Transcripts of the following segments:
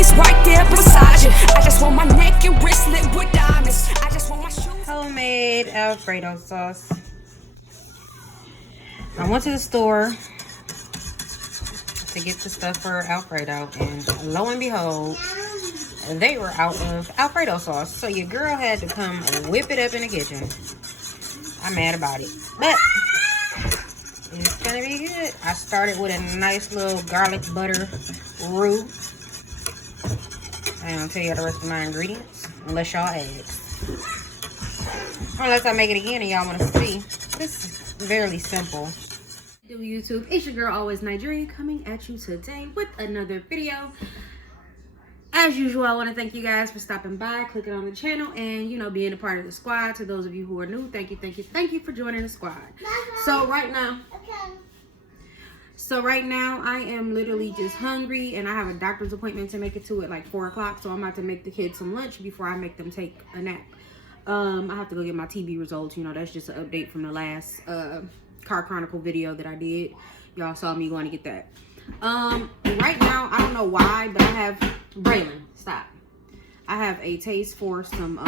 keys right there beside you. I just want my neck and wristlet with diamonds. I just want my shoes. Homemade Alfredo sauce. I went to the store to get the stuff for Alfredo, and lo and behold, they were out of Alfredo sauce. So your girl had to come whip it up in the kitchen. I'm mad about it, but it's gonna be good. I started with a nice little garlic butter roux. I ain't gonna tell you the rest of my ingredients unless y'all ask. Unless I make it again and y'all want to see. This is fairly simple. Do YouTube, it's your girl Always Nigerian coming at you today with another video. As usual, I want to thank you guys for stopping by, clicking on the channel, and being a part of the squad. To those of you who are new, thank you for joining the squad. So right now I am literally just hungry, and I have a doctor's appointment to make it to at like 4 o'clock. So I'm about to make the kids some lunch before I make them take a nap. I have to go get my TB results. That's just an update from the last Car Chronicle video that I did. Y'all saw me going to get that. Right now, I don't know why, but I have Braylon, stop. I have a taste for some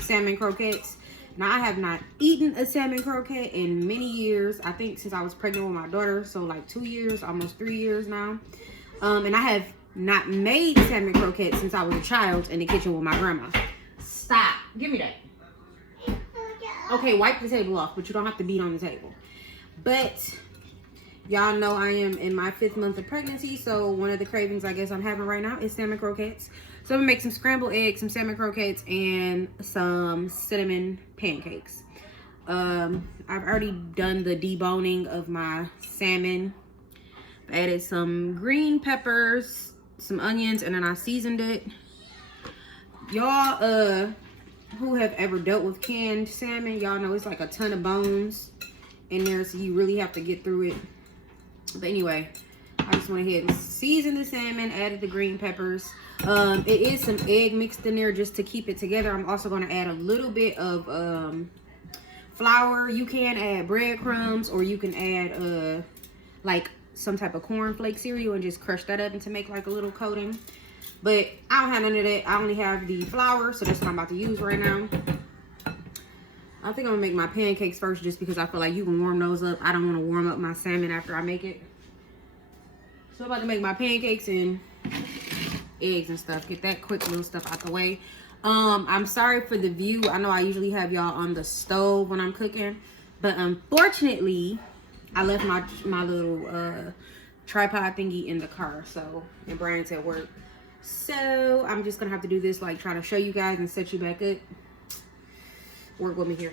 salmon croquettes. Now, I have not eaten a salmon croquette in many years. I think since I was pregnant with my daughter, so like 2 years, almost 3 years now. And I have not made salmon croquettes since I was a child in the kitchen with my grandma. Stop. Give me that. Okay, wipe the table off, but you don't have to beat on the table. But y'all know I am in my 5th month of pregnancy, so one of the cravings I guess I'm having right now is salmon croquettes. So I'm gonna make some scrambled eggs, some salmon croquettes, and some cinnamon pancakes. I've already done the deboning of my salmon. I added some green peppers, some onions, and then I seasoned it. Y'all who have ever dealt with canned salmon, y'all know it's like a ton of bones in there, so you really have to get through it. But anyway, I just went ahead and seasoned the salmon, added the green peppers. It is some egg mixed in there just to keep it together. I'm also going to add a little bit of flour. You can add breadcrumbs, or you can add like some type of cornflake cereal and just crush that up and to make like a little coating. But I don't have none of that. I only have the flour, so that's what I'm about to use right now. I think I'm gonna make my pancakes first, just because I feel like you can warm those up. I don't want to warm up my salmon after I make it. So I'm about to make my pancakes and eggs and stuff. Get that quick little stuff out the way. I'm sorry for the view. I know I usually have y'all on the stove when I'm cooking, but unfortunately, I left my little tripod thingy in the car. So, and Brian's at work. So I'm just gonna have to do this, like try to show you guys and set you back up. Work with me here.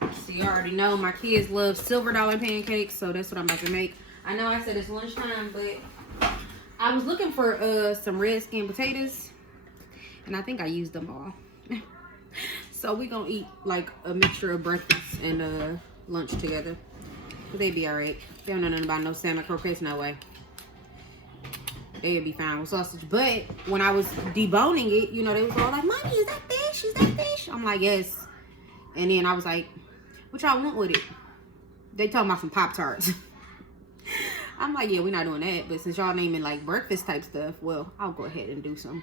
So you already know my kids love silver dollar pancakes, so that's what I'm about to make. I know I said it's lunchtime, but I was looking for some red skin potatoes, and I think I used them all. So we gonna eat like a mixture of breakfast and lunch together. But they be alright. They don't know nothing about no salmon croquettes, no way. They'd be fine with sausage. But when I was deboning it, they was all like, "Mommy, is that fish? Is that fish?" I'm like, "Yes." And then I was like, "What y'all want with it?" They talking about some Pop-Tarts. I'm like, "Yeah, we're not doing that." But since y'all naming like breakfast type stuff, well, I'll go ahead and do some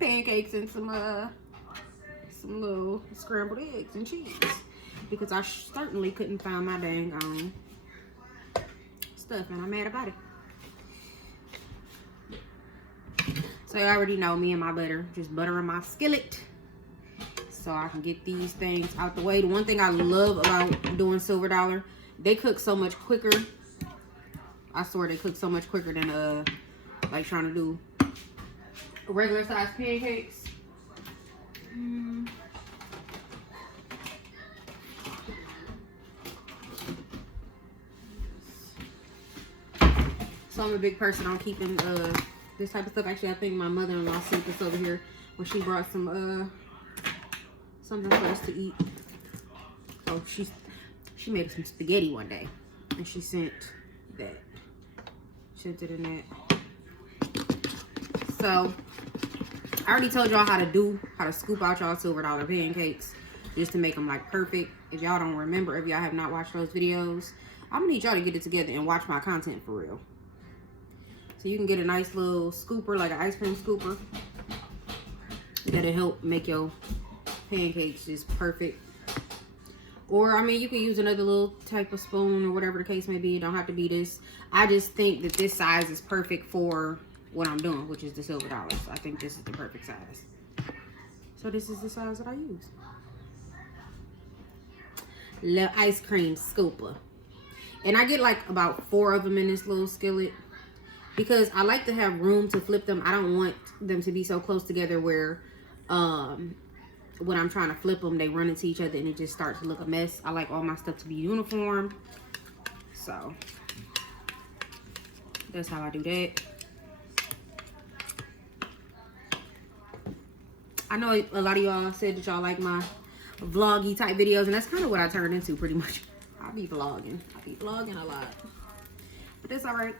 pancakes and some little scrambled eggs and cheese. Because I certainly couldn't find my dang stuff, and I'm mad about it. So you already know me and my butter, just buttering my skillet so I can get these things out the way. The one thing I love about doing silver dollar, they cook so much quicker. I swear they cook so much quicker than like trying to do regular size pancakes. So I'm a big person on keeping this type of stuff. Actually, I think my mother-in-law sent this over here when she brought some something for us to eat. Oh, she made some spaghetti one day, and she sent that. Sent it in that. So I already told y'all how to scoop out y'all silver dollar pancakes just to make them like perfect. If y'all don't remember, if y'all have not watched those videos, I'm gonna need y'all to get it together and watch my content for real. So you can get a nice little scooper, like an ice cream scooper. That'll help make your pancakes just perfect. Or, I mean, you can use another little type of spoon or whatever the case may be. It don't have to be this. I just think that this size is perfect for what I'm doing, which is the silver dollars. I think this is the perfect size. So this is the size that I use. Little ice cream scooper. And I get like about 4 of them in this little skillet. Because I like to have room to flip them. I don't want them to be so close together where when I'm trying to flip them, they run into each other and it just starts to look a mess. I like all my stuff to be uniform. So that's how I do that. I know a lot of y'all said that y'all like my vloggy type videos, and that's kind of what I turned into pretty much. I be vlogging a lot. But that's alright.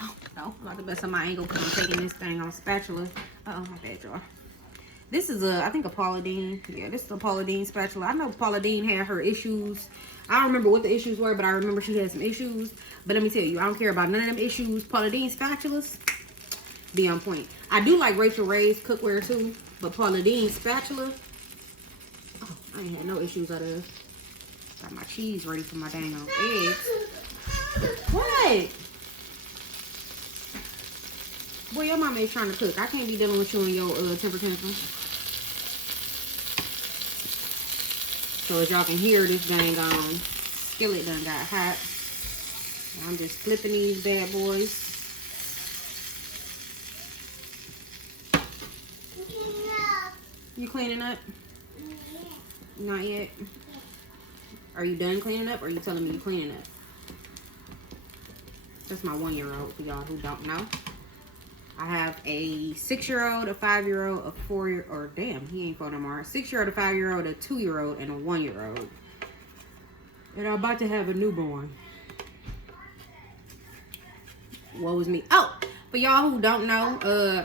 Oh, no, I'm about to mess up my angle because I'm taking this thing on a spatula. Uh-oh, my bad, y'all. This is I think a Paula Deen. Yeah, this is a Paula Deen spatula. I know Paula Deen had her issues. I don't remember what the issues were, but I remember she had some issues. But let me tell you, I don't care about none of them issues. Paula Deen spatulas be on point. I do like Rachel Ray's cookware too, but Paula Deen spatula, oh, I ain't had no issues out of. Got my cheese ready for my dang on eggs. What? Boy, your mama is trying to cook. I can't be dealing with you and your temper tantrum. So as y'all can hear, this dang skillet done got hot. I'm just flipping these bad boys. You cleaning up? Not yet. Are you done cleaning up, or are you telling me you cleaning up? That's my 1-year-old, for y'all who don't know. I have a 6-year-old, a 5-year-old, a 4-year-old, or damn, he ain't 4 no more. A 6-year-old, a 5-year-old, a 2-year-old, and a 1-year-old. And I'm about to have a newborn. What was me? Oh, for y'all who don't know,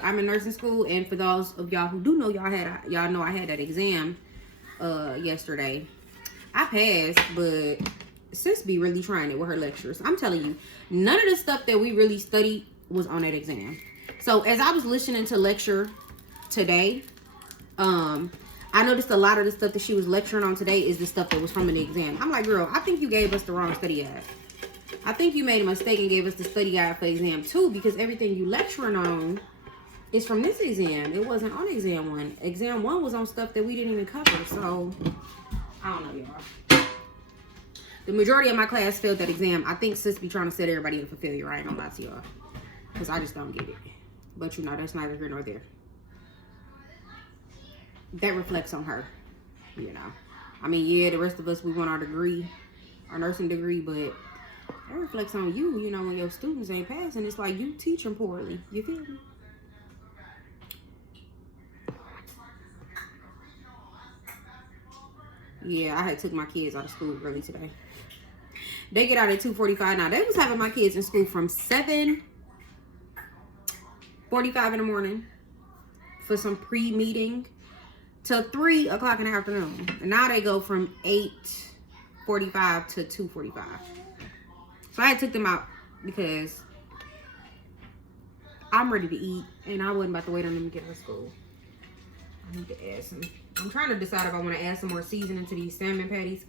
I'm in nursing school, and for those of y'all who do know, y'all know I had that exam yesterday. I passed, but sis be really trying it with her lectures. I'm telling you, none of the stuff that we really studied was on that exam. So as I was listening to lecture today, I noticed a lot of the stuff that she was lecturing on today is the stuff that was from an exam. I'm like, girl, I think you gave us the wrong study guide. I think you made a mistake and gave us the study guide for exam 2, because everything you lecturing on is from this exam. It wasn't on exam 1. Exam 1 was on stuff that we didn't even cover. So I don't know, y'all. The majority of my class failed that exam. I think sis be trying to set everybody up for failure. I ain't gonna lie to y'all, because I just don't get it. But you know, that's neither here nor there. That reflects on her, you know. I mean, yeah, the rest of us, we want our degree, our nursing degree, but that reflects on you, you know, when your students ain't passing. It's like you teach them poorly. You feel me? Yeah, I had took my kids out of school early today. They get out at 2:45 now. They was having my kids in school from 7:45 in the morning for some pre-meeting till 3 o'clock in the afternoon. And now they go from 8:45 to 2:45. So I took them out because I'm ready to eat, and I wasn't about to wait on them to get out of school. I need to add some. I'm trying to decide if I want to add some more seasoning to these salmon patties,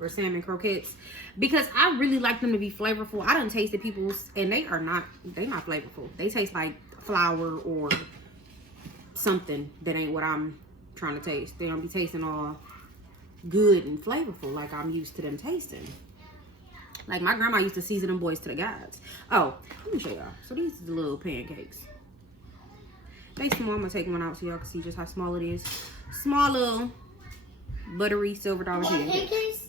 or salmon croquettes, because I really like them to be flavorful. I done tasted people's, and they're not flavorful. They taste like flour or something that ain't what I'm trying to taste. They don't be tasting all good and flavorful like I'm used to them tasting. Like my grandma used to season them boys to the gods. Oh, let me show y'all. So these are the little pancakes. They small. I'm gonna take one out so y'all can see just how small it is. Small little buttery silver dollar pancakes.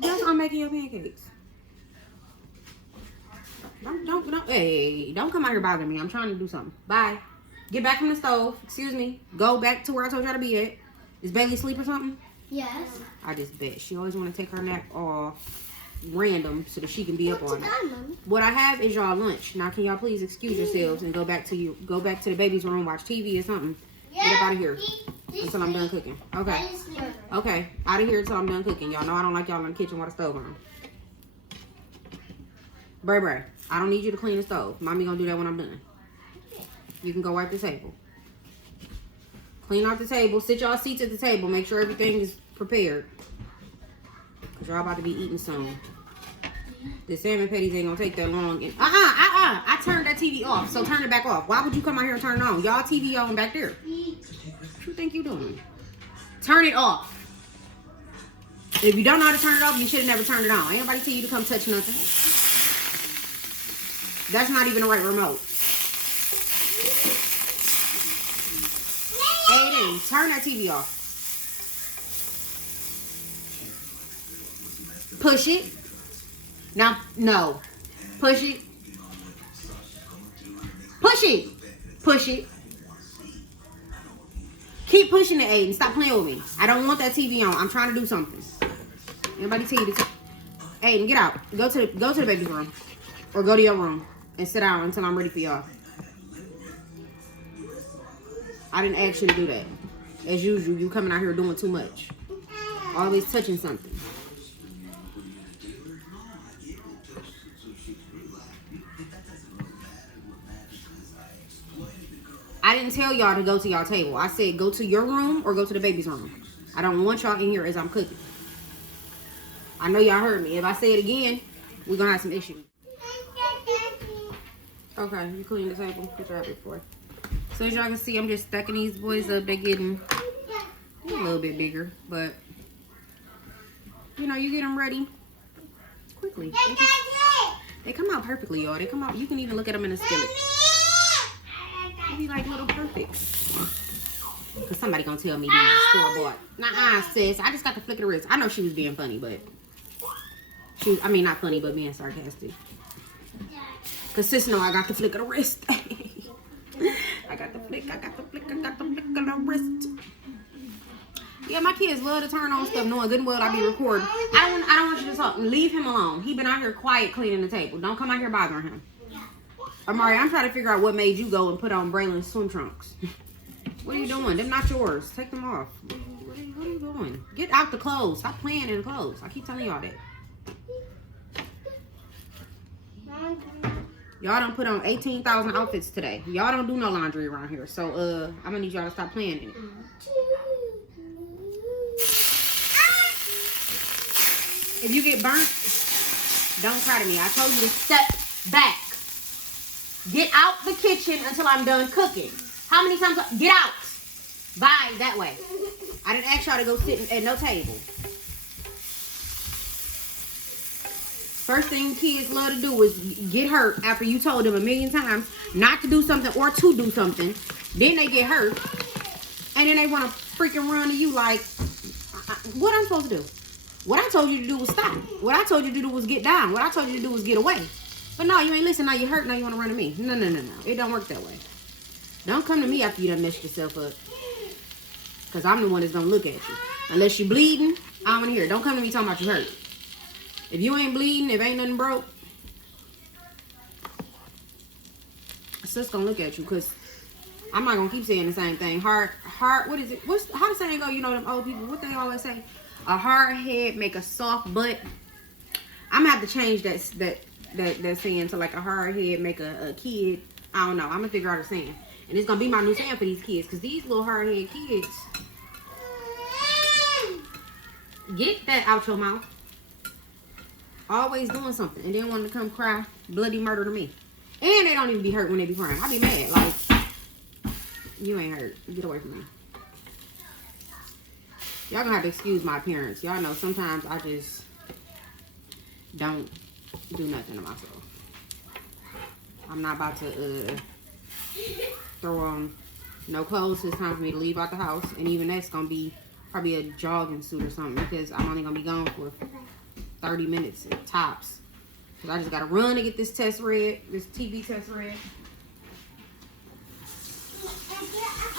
Yes, I'm making your pancakes. Don't, hey, don't come out here bothering me. I'm trying to do something. Bye. Get back from the stove. Excuse me. Go back to where I told y'all to be at. Is Bailey asleep or something? Yes. I just bet. She always want to take her nap off random so that she can be up on it. What I have is y'all lunch. Now can y'all please excuse yourselves and go back to the baby's room, watch TV or something. Get up out of here until I'm done cooking. Okay. Okay. Out of here until I'm done cooking. Y'all know I don't like y'all in the kitchen with the stove on. Bray Bray, I don't need you to clean the stove. Mommy gonna do that when I'm done. You can go wipe the table. Clean out the table. Sit y'all seats at the table. Make sure everything is prepared. Because y'all about to be eating soon. The salmon patties ain't gonna take that long. I turned that TV off, so turn it back off. Why would you come out here and turn it on? Y'all TV on back there. What you think you doing? Turn it off. If you don't know how to turn it off, you should have never turned it on. Ain't nobody tell you to come touch nothing. That's not even the right remote. Aiden, turn that TV off. Push it. Now, no. Push it. Push it. Push it. Keep pushing it, Aiden. Stop playing with me. I don't want that TV on. I'm trying to do something. Anybody tell you to... Aiden, get out. Go to the baby's room. Or go to your room. And sit down until I'm ready for y'all. I didn't ask you to do that. As usual, you coming out here doing too much. Always touching something. I didn't tell y'all to go to y'all table. I said go to your room or go to the baby's room. I don't want y'all in here as I'm cooking. I know y'all heard me. If I say it again, we're going to have some issues. Okay, you clean the table. Good job before. So as y'all can see, I'm just stacking these boys up. They're getting a little bit bigger, but you know, you get them ready quickly. They come out perfectly, y'all. They come out. You can even look at them in a skillet. They be like little perfect. Cause somebody gonna tell me these store-bought. Nah, sis. I just got the flick of the wrist. I know she was being funny, but she was, I mean, not funny, but being sarcastic. Cause sis know I got the flick of the wrist. I got the flick of the wrist. Yeah, my kids love to turn on stuff knowing good and well I be recording. I don't want you to talk. Leave him alone. He been out here quiet cleaning the table. Don't come out here bothering him. Amari, I'm trying to figure out what made you go and put on Braylon's swim trunks. What are you doing? They're not yours. Take them off. What are you doing? Get out the clothes. Stop playing in the clothes. I keep telling y'all that. Y'all don't put on 18,000 outfits today. Y'all don't do no laundry around here. So, I'm gonna need y'all to stop playing in it. If you get burnt, don't cry to me. I told you to step back. Get out the kitchen until I'm done cooking. How many times? Get out. Bye, that way. I didn't ask y'all to go sit at no table. First thing kids love to do is get hurt after you told them a million times not to do something or to do something. Then they get hurt. And then they want to freaking run to you like, what I'm supposed to do? What I told you to do was stop. What I told you to do was get down. What I told you to do was get away. But no, you ain't listen. Now you hurt. Now you want to run to me. No. It don't work that way. Don't come to me after you done messed yourself up. Because I'm the one that's going to look at you. Unless you bleeding, I don't want to hear it. Don't come to me talking about you hurt. If you ain't bleeding, if ain't nothing broke, sis going to look at you. Because I'm not going to keep saying the same thing. Heart, what is it? How the saying go? You know them old people, what they always say? A hard head make a soft butt. I'm going to have to change that saying to like a hard head make a kid. I don't know. I'm going to figure out a saying. And it's going to be my new saying for these kids. Because these little hard head kids. Get that out your mouth. Always doing something. And then wanting to come cry bloody murder to me. And they don't even be hurt when they be crying. I be mad. Like, you ain't hurt. Get away from me. Y'all gonna have to excuse my appearance. Y'all know sometimes I just don't do nothing to myself. I'm not about to throw on no clothes. It's time for me to leave out the house. And even that's gonna be probably a jogging suit or something. Because I'm only gonna be gone for 30 minutes at tops. Because I just gotta run to get this test read. This TV test read.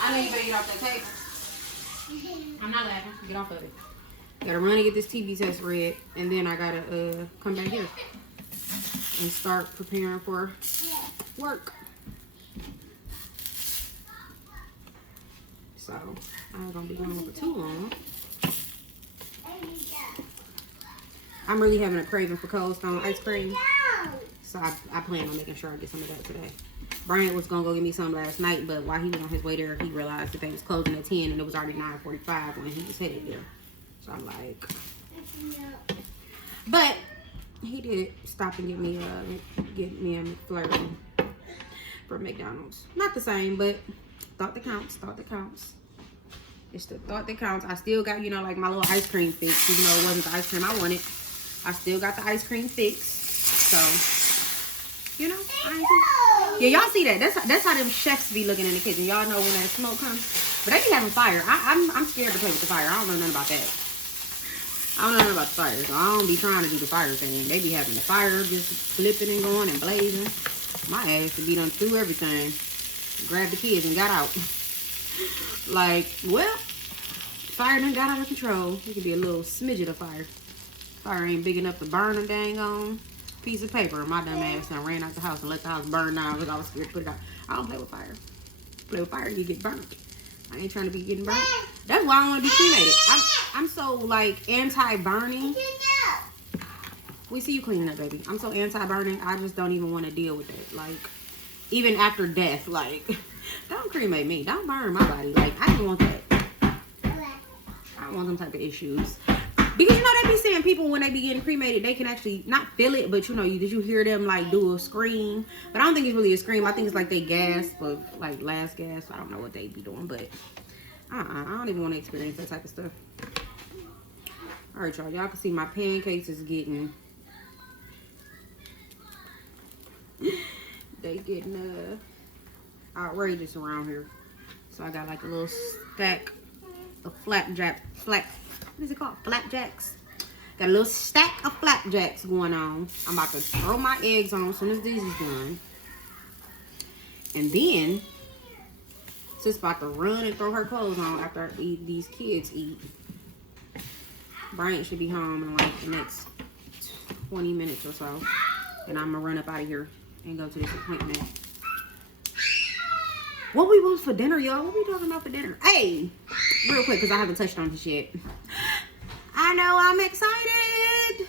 I know you better get off that table. I'm not laughing. Get off of it. Gotta run and get this TV test read. And then I gotta come back here. And start preparing for work. So, I'm not gonna be going for too long. I'm really having a craving for Cold Stone ice cream. So I plan on making sure I get some of that today. Brian was gonna go get me some last night, but while he was on his way there, he realized that they was closing at 10 and it was already 9:45 when he was headed there. So I'm like, but he did stop and get me a McFlurry from McDonald's. Not the same, but thought that counts. It's the thought that counts. I still got, you know, like my little ice cream fix, even though it wasn't the ice cream I wanted. I still got the ice cream fix. So, you know, yeah, y'all see that? That's how them chefs be looking in the kitchen. Y'all know when that smoke comes. But they be having fire. I'm scared to play with the fire. I don't know nothing about that. I don't know nothing about the fire, so I don't be trying to do the fire thing. They be having the fire just flipping and going and blazing. My ass to be done through everything. Grabbed the kids and got out. Like, well, fire done got out of control. It could be a little smidget of fire. Fire ain't big enough to burn a dang on piece of paper. My dumb ass done ran out the house and let the house burn down because I was scared to put it out. I don't play with fire. Play with fire, you get burnt. I ain't trying to be getting burnt. That's why I don't want to be cremated. I'm so like anti-burning. We see you cleaning up, baby. I'm so anti-burning. I just don't even want to deal with it. Like, even after death, like, don't cremate me. Don't burn my body. Like, I don't want that. I don't want them type of issues. Because, you know, they be saying people when they be getting cremated, they can actually not feel it, but, you know, did you hear them, like, do a scream? But I don't think it's really a scream. I think it's like they gasp or, like, last gasp. I don't know what they be doing, but I don't even want to experience that type of stuff. All right, y'all. Y'all can see my pancakes is getting... They getting outrageous around here. So I got, like, a little stack of flapjacks. What is it called? Flapjacks. Got a little stack of flapjacks going on. I'm about to throw my eggs on as soon as this is done. And then, sis about to run and throw her clothes on after these kids eat. Bryant should be home in like the next 20 minutes or so. And I'm gonna run up out of here and go to this appointment. What we want for dinner, y'all? What we talking about for dinner? Hey, real quick, because I haven't touched on this yet. I know I'm excited.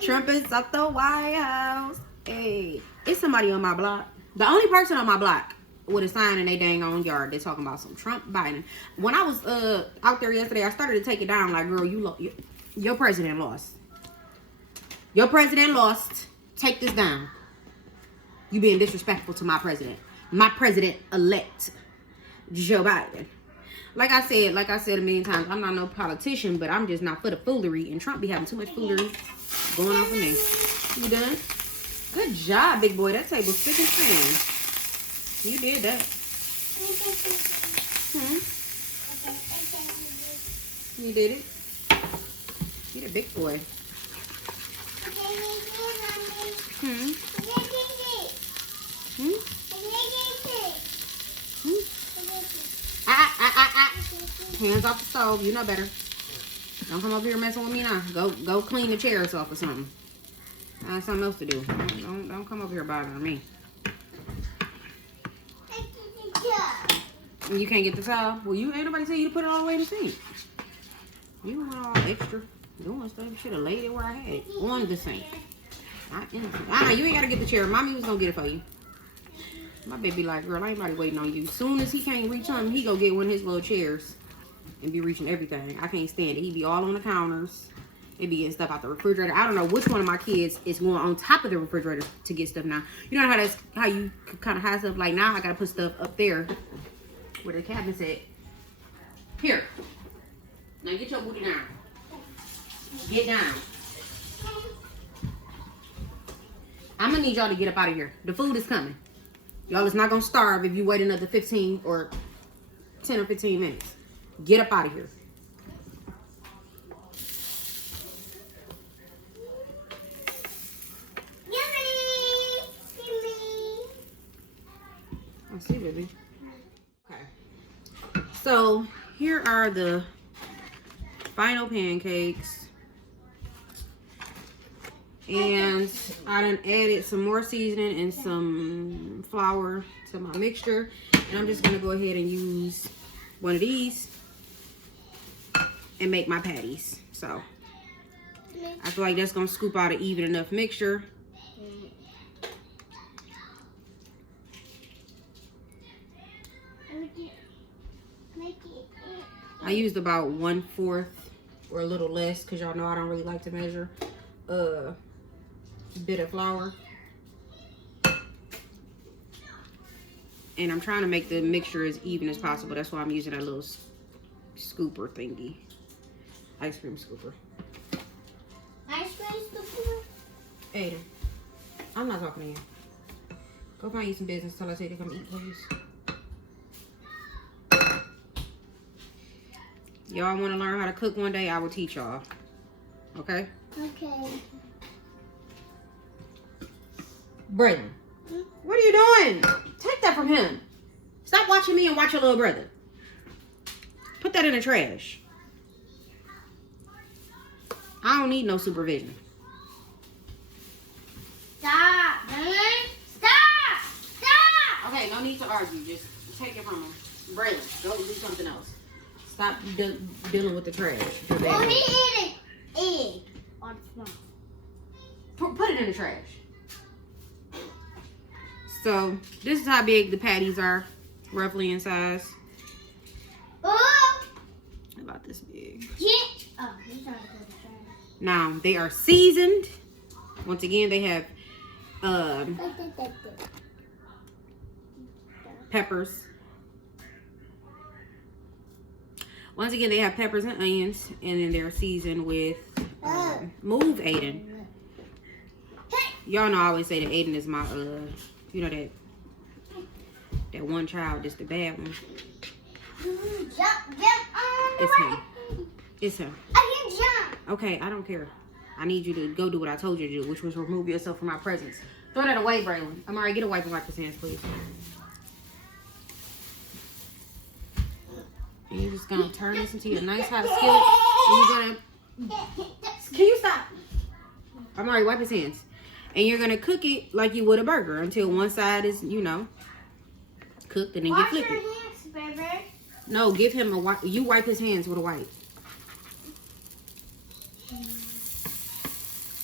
Trump is at the White House. Hey, it's somebody on my block. The only person on my block with a sign in their dang own yard. They're talking about some Trump Biden. When I was out there yesterday, I started to take it down. Like, girl, your president lost. Your president lost. Take this down. You being disrespectful to my president. My president-elect, Joe Biden. Like I said a million times, I'm not no politician, but I'm just not for the foolery. And Trump be having too much foolery going on for me. You done? Good job, big boy. That table's thick and thin. You did that. You did it. You're a big boy. Hands off the stove. You know better. Don't come over here messing with me now. Go clean the chairs off or something. I have something else to do. Don't come over here bothering me. You can't get the towel? Well, ain't nobody tell you to put it all the way in the sink. You went all extra doing stuff. You should have laid it where I had it. On the sink. Not in the sink. You ain't got to get the chair. Mommy was going to get it for you. My baby like, girl, ain't nobody waiting on you. Soon as he can't reach him, he go get one of his little chairs and be reaching everything. I can't stand it. He be all on the counters. They be getting stuff out the refrigerator. I don't know which one of my kids is going on top of the refrigerator to get stuff now. You know how you kind of hide stuff? Like now I got to put stuff up there where the cabinet's at. Here. Now get your booty down. Get down. I'm going to need y'all to get up out of here. The food is coming. Y'all is not going to starve if you wait another 15 or 10 or 15 minutes. Get up out of here. I see, baby. Okay. So, here are the final pancakes. And I done added some more seasoning and some flour to my mixture. And I'm just going to go ahead and use one of these and make my patties. So I feel like that's going to scoop out an even enough mixture. I used about 1/4 or a little less because y'all know I don't really like to measure bit of flour. And I'm trying to make the mixture as even as possible. That's why I'm using that little scooper thingy. Ice cream scooper. Ice cream scooper? Aiden, I'm not talking to you. Go find you some business till I say to come eat, please. Y'all want to learn how to cook one day? I will teach y'all. Okay? Okay. Braylon, what are you doing? Take that from him. Stop watching me and watch your little brother. Put that in the trash. I don't need no supervision. Stop, man. Stop. Stop. Okay, no need to argue. Just take it from him. Braylon, go do something else. Stop dealing with the trash. Oh, he ate an egg on small. Put it in the trash. So, this is how big the patties are, roughly in size. Oh. About this big. Yeah. Oh, he's trying to go to the trash. Now, they are seasoned. Once again, they have peppers. Once again, they have peppers and onions, and then they're seasoned with move, Aiden. Y'all know I always say that Aiden is my you know that one child, just the bad one. It's him. It's him. I can jump. Okay, I don't care. I need you to go do what I told you to do, which was remove yourself from my presence. Throw that away, Braylon. Amari, get a wipe and wipe his hands, please. And you're just gonna turn this into your nice hot skillet. And you're gonna. Can you stop? Amari, wipe his hands. And you're gonna cook it like you would a burger until one side is, you know, cooked, and then you flip it. Wash your hands, baby. No, give him a wipe. You wipe his hands with a wipe.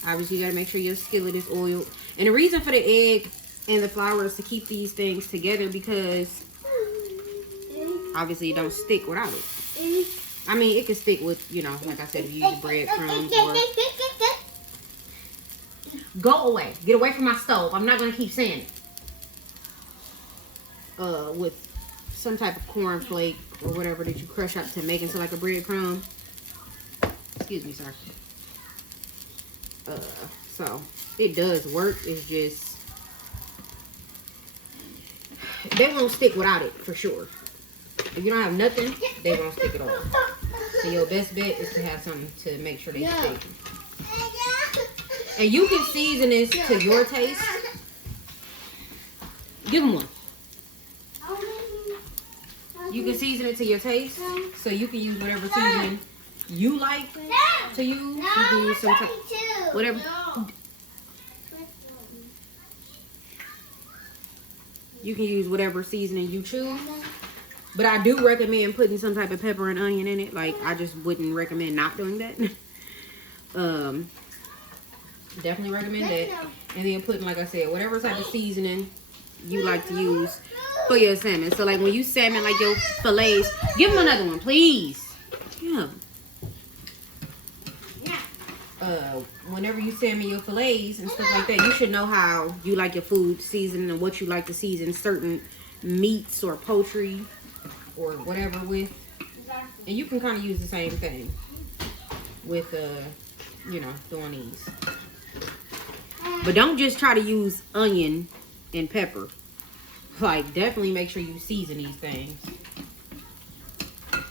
Obviously, you gotta make sure your skillet is oiled. And the reason for the egg and the flour is to keep these things together because obviously it don't stick without it. I mean, it can stick with, you know, like I said, if you use breadcrumbs or... Go away. Get away from my stove. I'm not gonna keep saying it. With some type of corn flake or whatever that you crush up to make into like a breadcrumb. Excuse me, sir. So it does work. It's just they won't stick without it for sure. If you don't have nothing, they won't stick at all. So your best bet is to have something to make sure they stick. And you can season this to your taste. Give them one. You can season it to your taste, so you can use whatever seasoning you like to use. You can use some type, whatever. You can use whatever seasoning you choose. But I do recommend putting some type of pepper and onion in it. Like, I just wouldn't recommend not doing that. Definitely recommend that. And then putting, like I said, whatever type of seasoning you like to use for your salmon. So, like, when you salmon, like, your fillets, give them another one, please. Yeah. Whenever you salmon your fillets and stuff like that, you should know how you like your food seasoned and what you like to season certain meats or poultry or whatever with. And you can kind of use the same thing with, you know, doing these. But don't just try to use onion and pepper. Like, definitely make sure you season these things.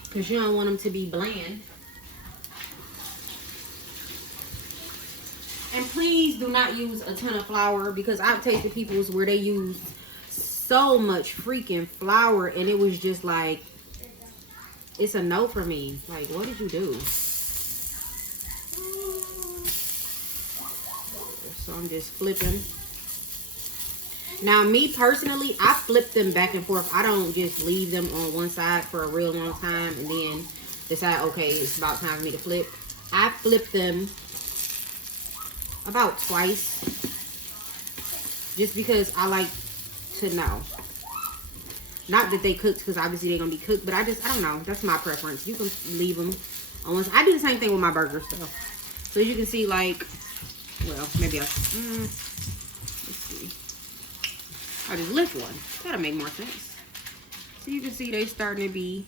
Because you don't want them to be bland. And please do not use a ton of flour, because I've tasted people's where they use so much freaking flour and it was just like, it's a no for me. Like, what did you do? So I'm just flipping. Now, me personally, I flip them back and forth. I don't just leave them on one side for a real long time and then decide, okay, it's about time for me to flip. I flip them about twice, just because I like to know. Not that they cooked, because obviously they're gonna be cooked, but I don't know. That's my preference. You can leave them on. I do the same thing with my burgers though. So as you can see, like, well, maybe let's see. I just lift one. That'll make more sense. So you can see they starting to be.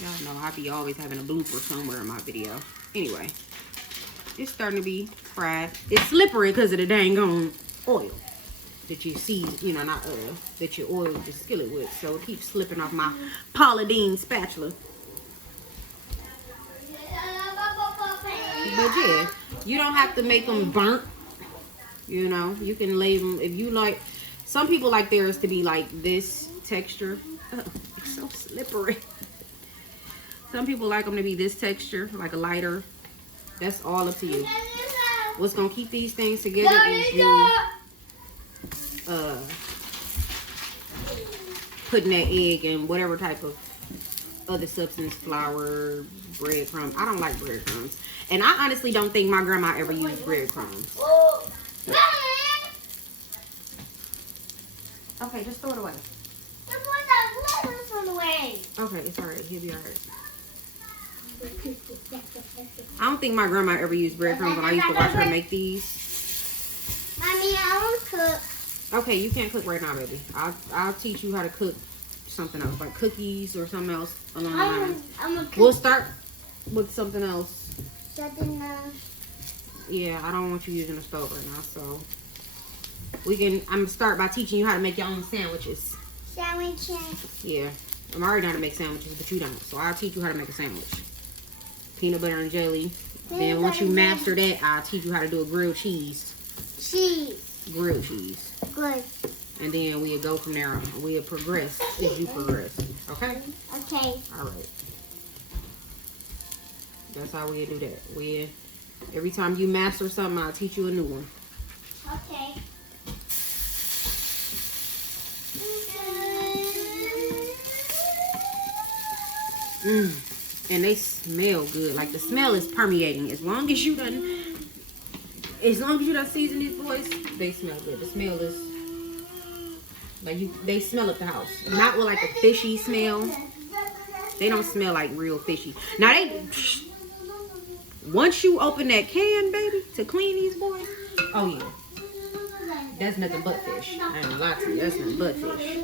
Y'all know I be always having a blooper somewhere in my video. Anyway, it's starting to be fried. It's slippery because of the dang on oil that you see, you know, not oil, that you oil the skillet with. So it keeps slipping off my Paula Deen spatula. But yeah, you don't have to make them burnt. You know, you can lay them if you like. Some people like theirs to be like this texture. Oh, it's so slippery. Some people like them to be this texture, like a lighter. That's all up to you. What's gonna keep these things together is you putting that egg and whatever type of other substance, flour, breadcrumbs. I don't like breadcrumbs. And I honestly don't think my grandma ever used breadcrumbs. Okay, just throw it away. Okay, it's alright. He'll be alright. I don't think my grandma ever used breadcrumbs when I used to watch her make these. Mommy, I want to cook. Okay, you can't cook right now, baby. I'll teach you how to cook something else, like cookies or something else along the lines. We'll start with something else. Something else. Yeah, I don't want you using the stove right now, so I'm gonna start by teaching you how to make your own sandwiches. Sandwiches. Yeah, I'm already know how to make sandwiches, but you don't. So I'll teach you how to make a sandwich. Peanut butter and jelly. Then once you master that, I'll teach you how to do a grilled cheese. Grilled cheese. Good. And then we'll go from there. We'll progress as you progress. Okay? Okay. All right. That's how we'll do that. Every time you master something, I'll teach you a new one. Okay. And they smell good. Like the smell is permeating. As long as you done season these boys, they smell good. The smell is like they smell up the house. Not with like a fishy smell. They don't smell like real fishy. Now once you open that can, baby, to clean these boys, oh yeah. That's nothing but fish. I ain't gonna lie to you. That's nothing but fish.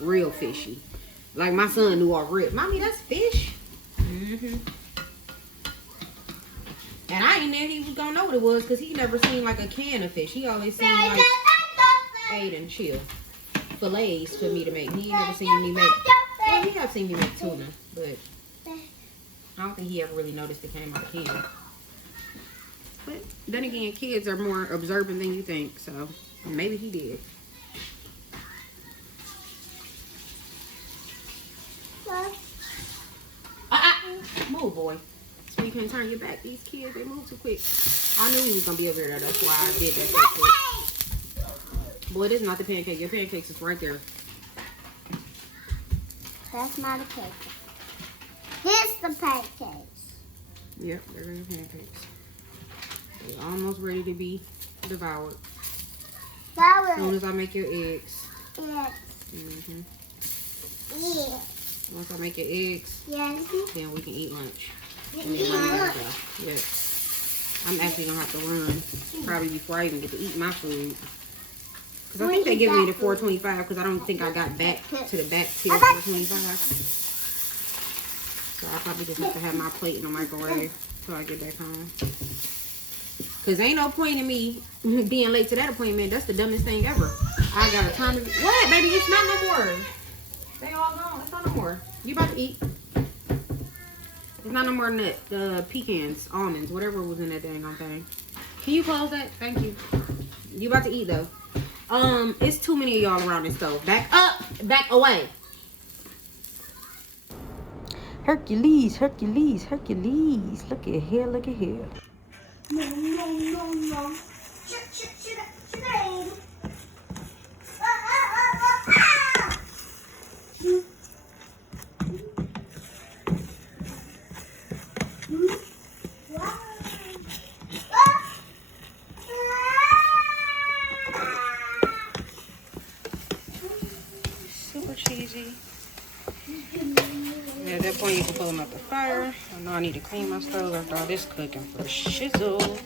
Real fishy. Like my son knew off rip. Mommy, that's fish. And I ain't know he was gonna know what it was because he never seen like a can of fish. He always seen like Aiden chill fillets for me to make. He ain't never seen me make. Well, he have seen me make tuna, but I don't think he ever really noticed it came out of can. But then again, kids are more observant than you think, so maybe he did. Move, boy. So you can turn your back. These kids, they move too quick. I knew he was gonna be over there. That's why I did that so quick. Boy, this is not the pancake. Your pancakes is right there. That's not a cake. Here's the pancakes. Yep, they're your pancakes. They're almost ready to be devoured. As soon as I make your eggs. Yeah. Yeah. Once I make your eggs, then we can eat lunch. Yeah. Yeah. I'm actually gonna have to run probably before I even get to eat my food. Cause I think they give me the $4.25 because I don't think I got back to the back till $4.25. So I probably just have to have my plate in the microwave till I get back home. Cause ain't no point in me being late to that appointment. That's the dumbest thing ever. I got a time to be. What, baby? It's not no more. They all gone. It's not no more. You about to eat? It's not no more nut. The pecans, almonds, whatever was in that dang on thing. Can you close that? Thank you. You about to eat though? It's too many of y'all around this stove. Back up. Back away. Hercules, Hercules, Hercules. Look at here. Look at here. No. at that point, you can pull them out the fire. I know I need to clean my stove after all this cooking for shizzle.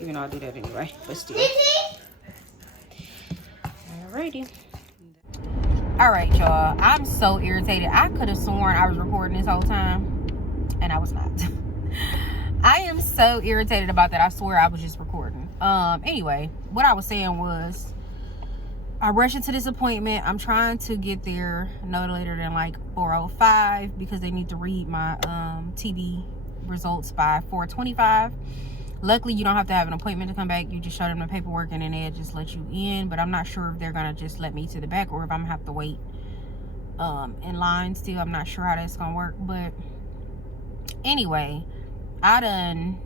Even though I do that anyway, but still. Alrighty. Alright, y'all. I'm so irritated. I could have sworn I was recording this whole time, and I was not. I am so irritated about that. I swear I was just recording. Anyway, what I was saying was, I rushed into this appointment. I'm trying to get there no later than like 4:05 because they need to read my TB results by 4:25. Luckily, you don't have to have an appointment to come back. You just show them the paperwork and then they'll just let you in. But I'm not sure if they're going to just let me to the back or if I'm going to have to wait in line still. I'm not sure how that's going to work. But anyway, I done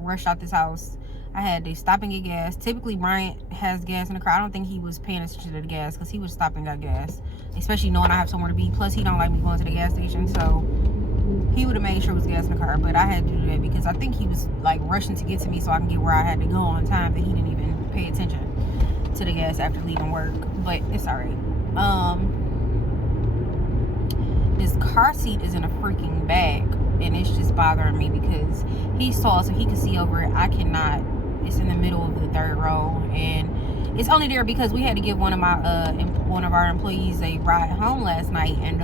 rushed out this house. I had to stop and get gas. Typically, Bryant has gas in the car. I don't think he was paying attention to the gas because he was stopping and got gas. Especially knowing I have somewhere to be. Plus, he don't like me going to the gas station. So he would have made sure it was gas in the car, but I had to do that because I think he was like rushing to get to me so I can get where I had to go on time, but he didn't even pay attention to the gas after leaving work. But it's alright. This car seat is in a freaking bag and it's just bothering me because he's tall so he can see over it. I cannot. It's in the middle of the third row and it's only there because we had to give one of our employees a ride home last night, and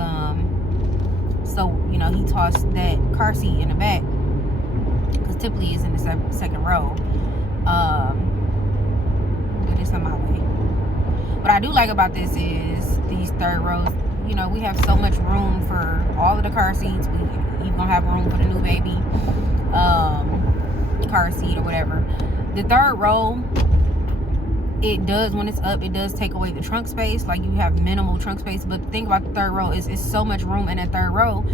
so, you know, he tossed that car seat in the back because typically it's in the second row. But it's on my way. What I do like about this is these third rows, you know, we have so much room for all of the car seats. We even gonna have room for the new baby car seat or whatever. The third row, it does, when it's up, it does take away the trunk space. Like, you have minimal trunk space. But the thing about the third row is it's so much room in that third row.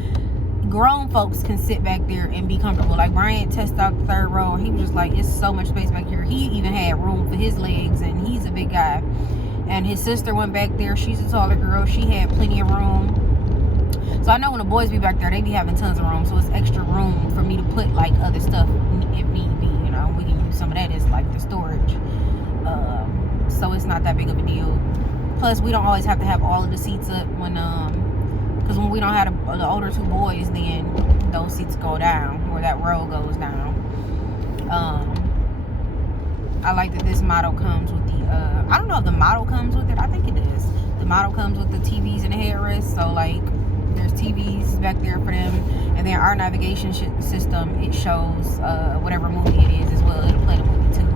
Grown folks can sit back there and be comfortable. Like, Bryant tested out the third row and he was just like, it's so much space back here. He even had room for his legs and he's a big guy. And his sister went back there. She's a taller girl. She had plenty of room. So I know when the boys be back there, they be having tons of room. So it's extra room for me to put like other stuff if need be. You know, we can use some of that as like the storage. So it's not that big of a deal. Plus, we don't always have to have all of the seats up when because when we don't have the older two boys, then those seats go down, or that row goes down. I like that this model comes with the I don't know if the model comes with it. I think it does. The model comes with the TVs and the headrest. So like, there's TVs back there for them, and then our navigation system, it shows whatever movie it is as well. It'll play the movie too,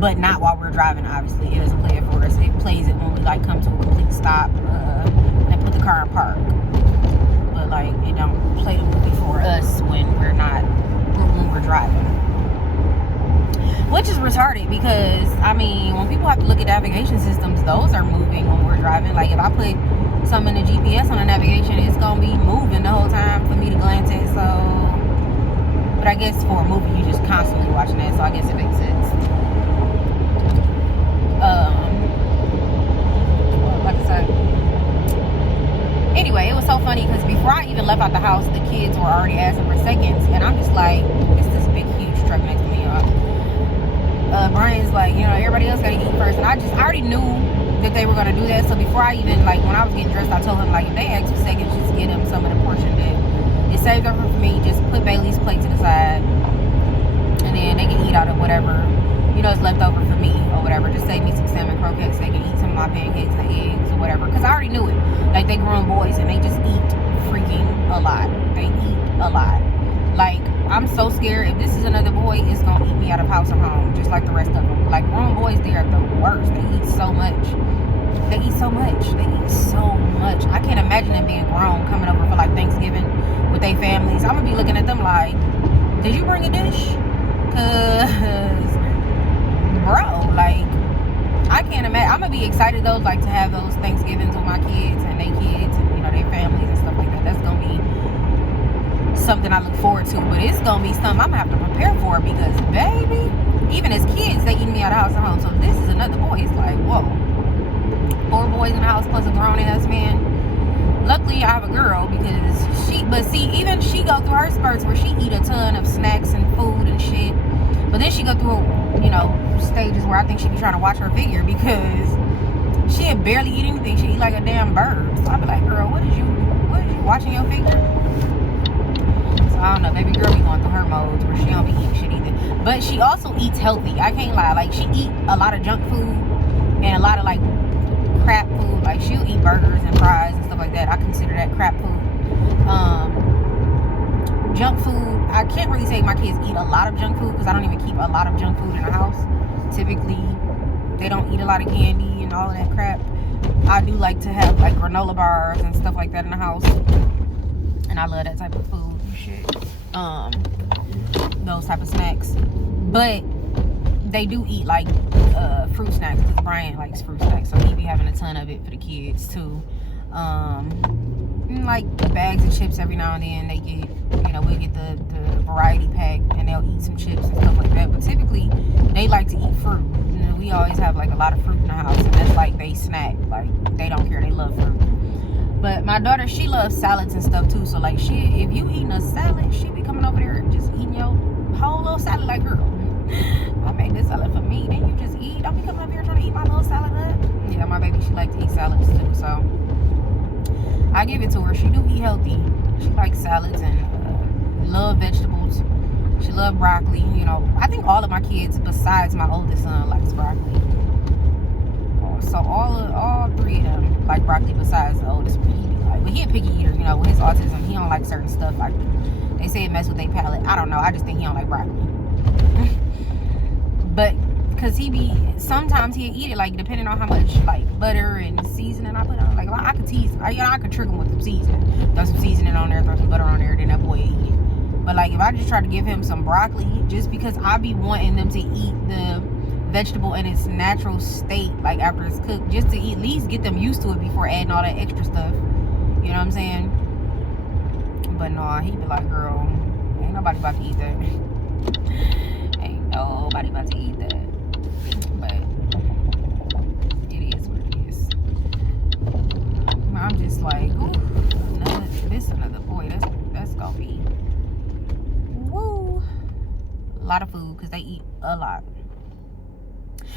but not while we're driving. Obviously, it doesn't play it for us. It plays it when we like come to a complete stop and put the car in park. But like, it don't play the movie for us when we're driving, which is retarded because I mean, when people have to look at navigation systems, those are moving when we're driving. Like, if I put something in the GPS on the navigation, it's gonna be moving the whole time for me to glance at. So, but I guess for a movie, you're just constantly watching that, so I guess it makes sense. Like I said, anyway, it was so funny because before I even left out the house, the kids were already asking for seconds, and I'm just like, it's this big, huge truck next to me, y'all. Brian's like, you know, everybody else gotta eat first, and I already knew that they were gonna do that. So before I even, like, when I was getting dressed, I told him, like, if they ask for seconds, just get them some of the portion that it saved over for me. Just put Bailey's plate to the side, and then they can eat out of whatever, you know, it's left over for me or whatever. Just save me some salmon croquettes. They can eat some of my pancakes and eggs or whatever, because I already knew it. Like, they grown boys and they just eat freaking a lot. They eat a lot. Like, I'm so scared if this is another boy, it's gonna eat me out of house or home, just like the rest of them. Like, grown boys, they are the worst. They eat so much. They eat so much. They eat so much. I can't imagine them being grown, coming over for like Thanksgiving with their families. I'm gonna be looking at them like, did you bring a dish? Cause, bro, like, I can't imagine. I'm gonna be excited though, like, to have those Thanksgivings with my kids and their kids and, you know, their families and stuff like that. That's gonna be something I look forward to, but it's gonna be something I'm gonna have to prepare for because, baby, even as kids, they eat me out of house and home. So if this is another boy, it's like, whoa, 4 boys in the house plus a grown ass man. Luckily, I have a girl because even she go through her spurts where she eat a ton of snacks and food and shit. But then she go through, you know, stages where I think she be trying to watch her figure because she had barely eat anything. She eat like a damn bird. So I be like, girl, what is you watching your figure. So I don't know, baby girl be going through her modes where she don't be eating shit either. But she also eats healthy. I can't lie. Like, she eat a lot of junk food and a lot of like crap food. Like, she'll eat burgers and fries and stuff like that. I consider that crap food. Junk food, I can't really say my kids eat a lot of junk food because I don't even keep a lot of junk food in the house. Typically, they don't eat a lot of candy and all of that crap. I do like to have like granola bars and stuff like that in the house, and I love that type of food and shit. Those type of snacks. But they do eat like fruit snacks because Brian likes fruit snacks, so he be having a ton of it for the kids too. Like bags of chips every now and then. They get, you know, we'll get the variety pack and they'll eat some chips and stuff like that. But typically they like to eat fruit. You know, we always have like a lot of fruit in the house, and that's like they snack. Like, they don't care, they love fruit. But my daughter, she loves salads and stuff too. So like, if you eating a salad, she be coming over there just eating your whole little salad. Like, girl, I made this salad for me, then you just eat. Don't be coming up here trying to eat my little salad up. Yeah, my baby, she likes to eat salads too, so I give it to her. She do eat healthy. She likes salads and love vegetables. She loves broccoli. You know, I think all of my kids besides my oldest son likes broccoli. So all three of them like broccoli besides the oldest one. But he a picky eater, you know, with his autism. He don't like certain stuff. Like, they say it mess with their palate. I don't know. I just think he don't like broccoli. But because sometimes he'll eat it, like, depending on how much like butter and seasoning I put on. Like, I could tease, I could trick him with some seasoning. Throw some seasoning on there, throw some butter on there, then that boy eat it. But like, if I just try to give him some broccoli, just because I be wanting them to eat the vegetable in its natural state, like after it's cooked, just to at least get them used to it before adding all that extra stuff. You know what I'm saying? But no, he be like, girl, ain't nobody about to eat that. Ain't nobody about to eat that. But it is what it is. I'm just like, ooh, another boy. That's gonna be woo. A lot of food because they eat a lot.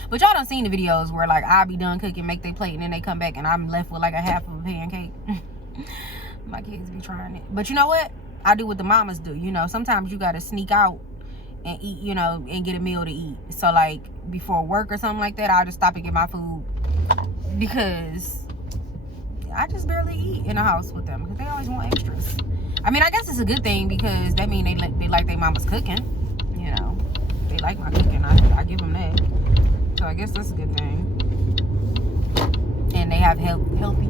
But y'all done seen the videos where like I'll be done cooking, make their plate, and then they come back and I'm left with like a half of a pancake. My kids be trying it. But you know what? I do what the mamas do. You know, sometimes you gotta sneak out and eat, you know, and get a meal to eat. So like before work or something like that, I'll just stop and get my food because I just barely eat in the house with them because they always want extras. I mean, I guess it's a good thing because that means they like their mama's cooking. You know, they like my cooking. I give them that. So I guess that's a good thing. And they have healthy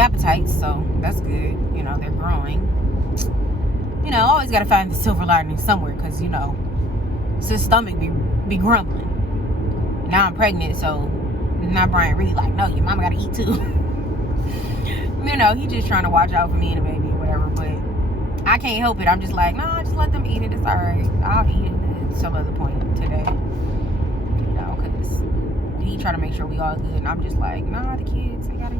appetites, so that's good. You know, they're growing. You know, always got to find the silver lining somewhere because, you know, his stomach be grumbling. Now I'm pregnant, so now Brian really like, no, your mama got to eat too. You know, he just trying to watch out for me and the baby or whatever, but I can't help it. I'm just like, nah, just let them eat it. It's all right. I'll eat it at some other point today. You know, because he trying to make sure we all good. And I'm just like, nah, the kids, I got to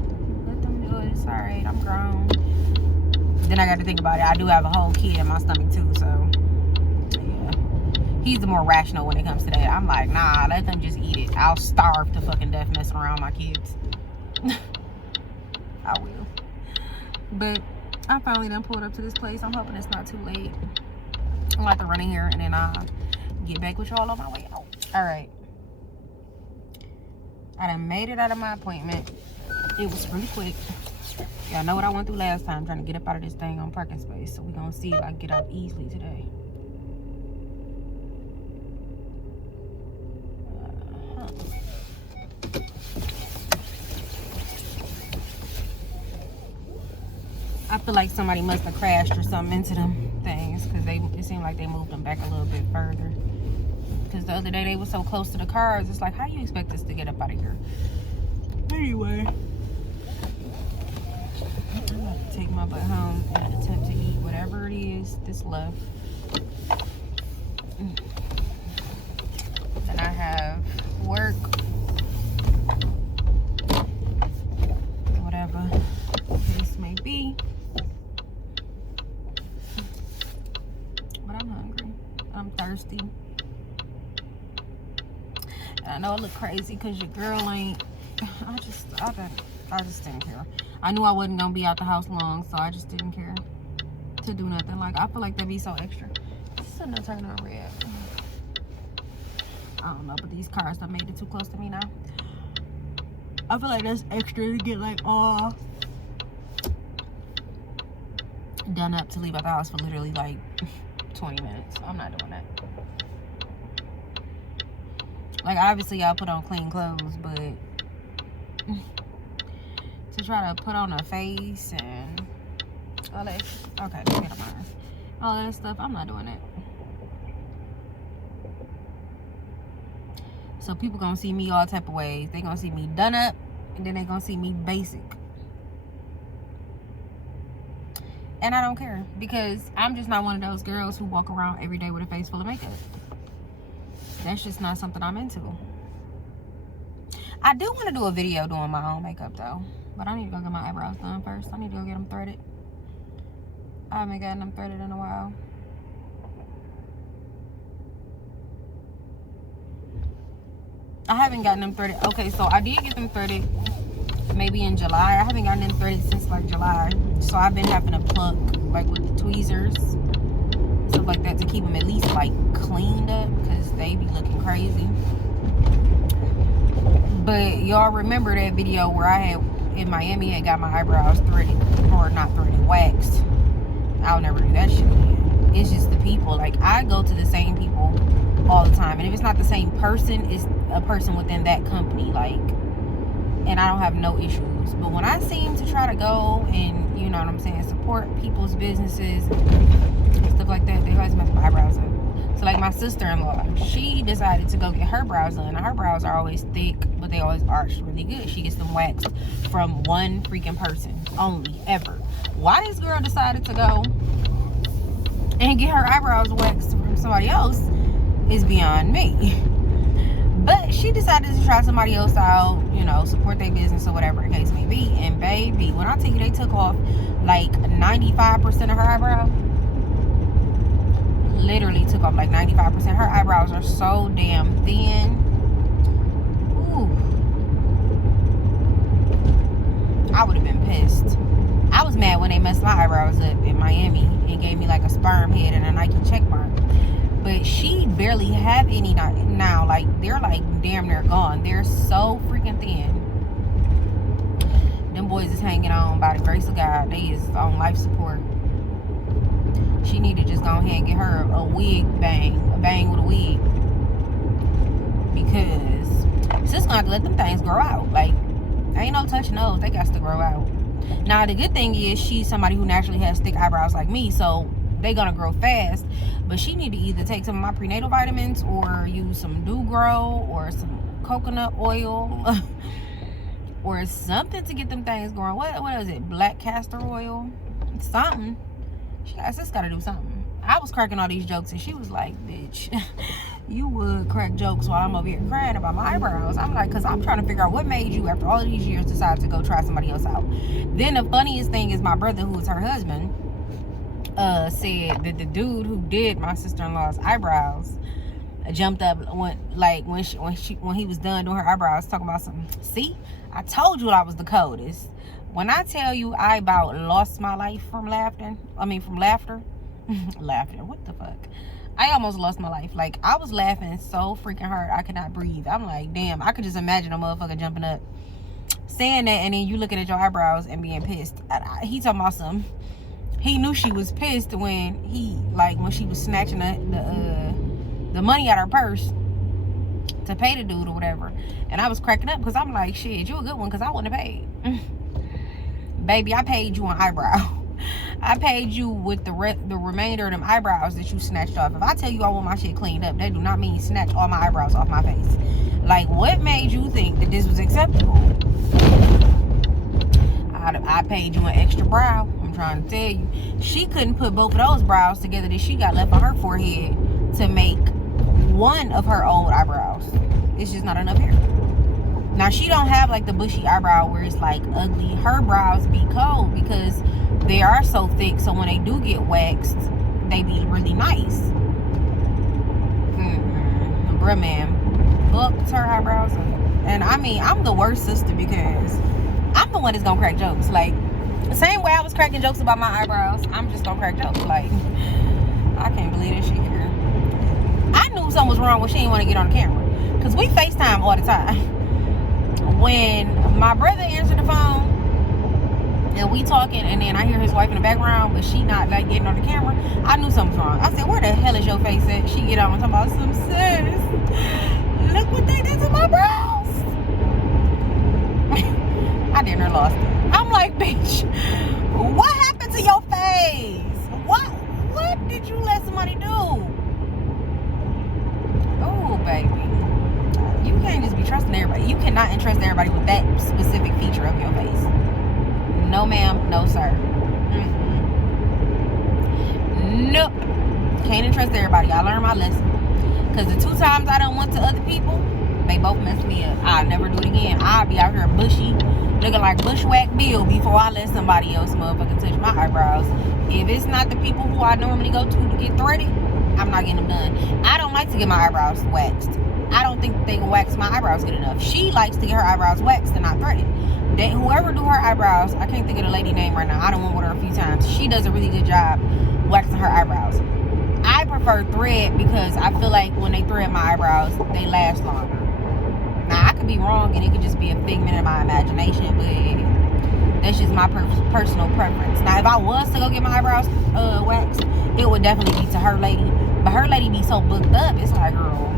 let them do it. It's all right. I'm grown. Then I got to think about it. I do have a whole kid in my stomach too, so yeah. He's the more rational when it comes to that. I'm like, nah, let them just eat it. I'll starve to fucking death messing around my kids. I will. But I finally done pulled up to this place. I'm hoping it's not too late. I'm about to run in here and then I'll get back with y'all on my way out. All right. I done made it out of my appointment. It was really quick. Y'all know what I went through last time trying to get up out of this thing on parking space. So we're going to see if I can get out easily today. I feel like somebody must have crashed or something into them things because it seemed like they moved them back a little bit further. Because the other day they were so close to the cars. It's like, how do you expect us to get up out of here? Anyway. I'm about to take my butt home and attempt to eat whatever it is that's left. Then I have work. Whatever this may be. But I'm hungry. I'm thirsty. And I know it look crazy because your girl ain't. I I just didn't care. I knew I wasn't gonna be out the house long, so I just didn't care to do nothing. Like, I feel like that'd be so extra. Shouldn't have turned on red. I don't know, but these cars done made it too close to me now. I feel like that's extra to get like all done up to leave out the house for literally like 20 minutes. I'm not doing that. Like, obviously I'll put on clean clothes, but to try to put on a face and all that, okay, forget about it. All that stuff, I'm not doing that. So people gonna see me all type of ways. They gonna see me done up, and then they gonna see me basic. And I don't care, because I'm just not one of those girls who walk around every day with a face full of makeup. That's just not something I'm into. I do want to do a video doing my own makeup though, but I need to go get my eyebrows done first. I need to go get them threaded. I haven't gotten them threaded in a while. I haven't gotten them threaded. Okay, so I did get them threaded maybe in July. I haven't gotten them threaded since like July. So I've been having to pluck like with the tweezers, stuff like that, to keep them at least like cleaned up, because they be looking crazy. But y'all remember that video where I had in Miami had got my eyebrows threaded, or not threaded, waxed. I'll never do that shit again. It's just the people. Like, I go to the same people all the time, and if it's not the same person, it's a person within that company. Like, and I don't have no issues. But when I seem to try to go and, you know what I'm saying, support people's businesses and stuff like that, they always mess my eyebrows up. So like my sister-in-law, she decided to go get her brows done. Her brows are always thick, but they always arch really good. She gets them waxed from one freaking person only, ever. Why this girl decided to go and get her eyebrows waxed from somebody else is beyond me. But she decided to try somebody else out, you know, support their business or whatever the case may be. And baby, when I tell you they took off like 95% of her eyebrow, literally took off like 95%. Her eyebrows are so damn thin. Ooh. I would have been pissed. I was mad when they messed my eyebrows up in Miami and gave me like a sperm head and a Nike check mark. But she barely have any now. Like, they're like damn near gone. They're so freaking thin. Them boys is hanging on by the grace of God. They is on life support. She need to just go ahead and get her a wig bang. A bang with a wig. Because sis gonna have to let them things grow out. Like, ain't no touching those. They got to grow out. Now, the good thing is she's somebody who naturally has thick eyebrows like me. So they gonna grow fast. But she need to either take some of my prenatal vitamins or use some Do Grow or some coconut oil or something to get them things going. What is it? Black castor oil? Something. She just gotta do something. I was cracking all these jokes and she was like, bitch, you would crack jokes while I'm over here crying about my eyebrows. I'm like, because I'm trying to figure out what made you, after all of these years, decide to go try somebody else out. Then the funniest thing is my brother, who is her husband, said that the dude who did my sister-in-law's eyebrows jumped up when he was done doing her eyebrows, talking about something. See, I told you I was the coldest. When I tell you I about lost my life from laughter. Laughter, what the fuck? I almost lost my life. Like, I was laughing so freaking hard I could not breathe. I'm like, damn, I could just imagine a motherfucker jumping up saying that, and then you looking at your eyebrows and being pissed. He talking about some. He knew she was pissed when she was snatching the money out of her purse to pay the dude or whatever. And I was cracking up because I'm like, shit, you a good one, because I wouldn't have paid. Baby, I paid you an eyebrow. I paid you with the remainder of them eyebrows that you snatched off. If I tell you I want my shit cleaned up, that do not mean snatch all my eyebrows off my face. Like, what made you think that this was acceptable? I paid you an extra brow. I'm trying to tell you. She couldn't put both of those brows together that she got left on her forehead to make one of her old eyebrows. It's just not enough hair. Now, she don't have like the bushy eyebrow where it's like ugly. Her brows be cold because they are so thick, so when they do get waxed, they be really nice. Bruh, man, fucked her eyebrows up. And I mean, I'm the worst sister because I'm the one that's gonna crack jokes. Like, the same way I was cracking jokes about my eyebrows, I'm just gonna crack jokes. Like, I can't believe this shit here. I knew something was wrong when she didn't want to get on the camera. Because we FaceTime all the time. When my brother answered the phone, and we talking, and then I hear his wife in the background, but she not like getting on the camera, I knew something was wrong. I said, where the hell is your face at? She get on talking about some sis. Look what they did to my brows. I didn't know lost it. I'm like, bitch, what happened to your face? What did you let somebody do? Oh, baby. You can't just be trusting everybody. You cannot entrust everybody with that specific feature of your face. No, ma'am. No, sir. Nope. Can't entrust everybody. I learned my lesson. Because the 2 times I done went to other people, they both messed me up. I'll never do it again. I'll be out here bushy, looking like Bushwhack Bill before I let somebody else motherfucking touch my eyebrows. If it's not the people who I normally go to get threaded, I'm not getting them done. I don't like to get my eyebrows waxed. I don't think they can wax my eyebrows good enough. She likes to get her eyebrows waxed and not threaded. Whoever do her eyebrows, I can't think of the lady name right now. I done went with her a few times. She does a really good job waxing her eyebrows. I prefer thread because I feel like when they thread my eyebrows, they last longer. Now, I could be wrong and it could just be a figment of my imagination, but that's just my personal preference. Now, if I was to go get my eyebrows waxed, it would definitely be to her lady. But her lady be so booked up, it's like, girl,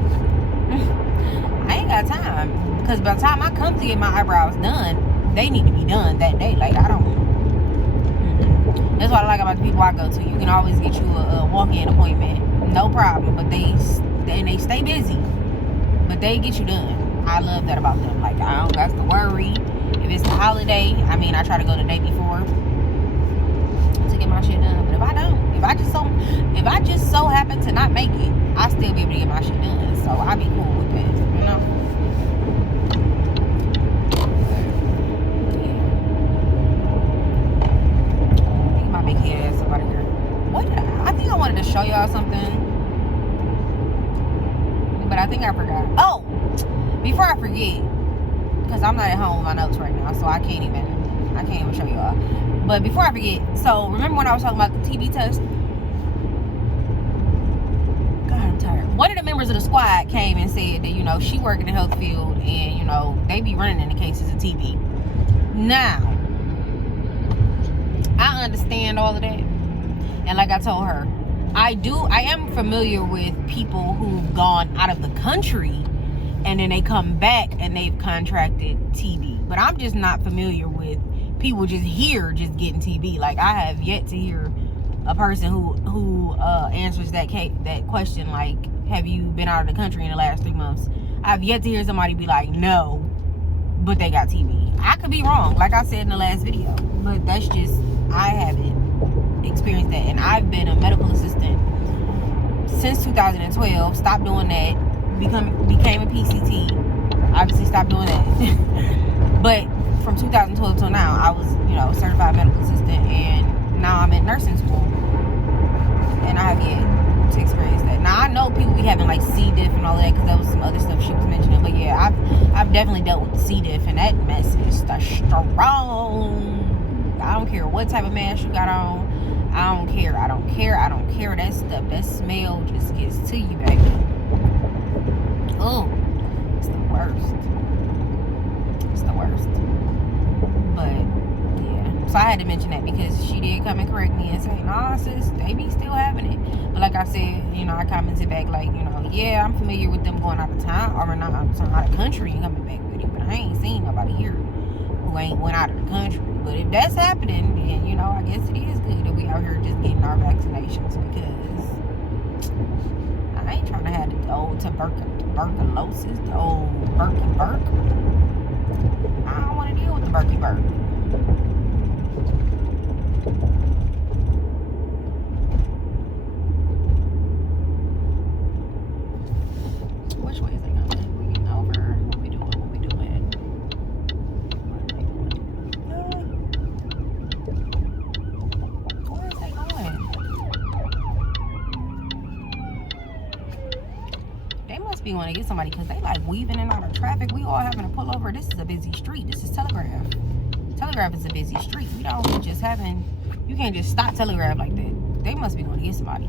I ain't got time. Because by the time I come to get my eyebrows done, they need to be done that day. Like, I don't. That's what I like about the people I go to. You can always get you a walk-in appointment, no problem. But they stay busy, but they get you done. I love that about them. Like, I don't got to worry if it's the holiday. I mean, I try to go the day before to get my shit done. But if I don't, if I just so happen to not make it, I still be able to get my shit done. So I be cool with that, you know. Big head ass up out of here. What did I think I wanted to show y'all something, but I think I forgot. Oh, before I forget, because I'm not at home with my notes right now, so I can't even show y'all. But before I forget, so remember when I was talking about the TB test? God, I'm tired. One of the members of the squad came and said that, you know, she worked in the health field and, you know, they be running into cases of TB. Now, I understand all of that, and like I told her, I am familiar with people who've gone out of the country and then they come back and they've contracted TB, but I'm just not familiar with people just here just getting TB. Like, I have yet to hear a person who answers that question, like, have you been out of the country in the last 3 months? I've yet to hear somebody be like, no, but they got TB. I could be wrong, like I said in the last video, but that's just, I haven't experienced that. And I've been a medical assistant since 2012. Stopped doing that. Became a PCT. Obviously stopped doing that. But from 2012 till now, I was, you know, certified medical assistant, and now I'm in nursing school. And I have yet to experience that. Now, I know people be having like C. diff and all that, because that was some other stuff she was mentioning. But yeah, I've definitely dealt with the C. diff, and that mess is strong. I don't care what type of mask you got on. I don't care. That stuff, that smell just gets to you, baby. Oh, it's the worst. But yeah, so I had to mention that because she did come and correct me and say, nah, sis, they be still having it. But like I said, you know, I commented back like, you know, yeah, I'm familiar with them going out of town, or not out of town, out of country and coming back with it. But I ain't seen nobody here who ain't went out of the country. But if that's happening, then, you know, I guess it is good that we out here just getting our vaccinations, because I ain't trying to have the old tuberculosis, the old Berkey Burk. I don't want to deal with the Berkey Burk. Which way is it going? We getting over? What we doing? Where is they going? They must be wanting to get somebody, because they like weaving in and out of traffic. We all having to pull over. This is a busy street. This is Telegraph Telegraph is a busy street. You don't just you can't just stop Telegraph like that. They must be going to get somebody.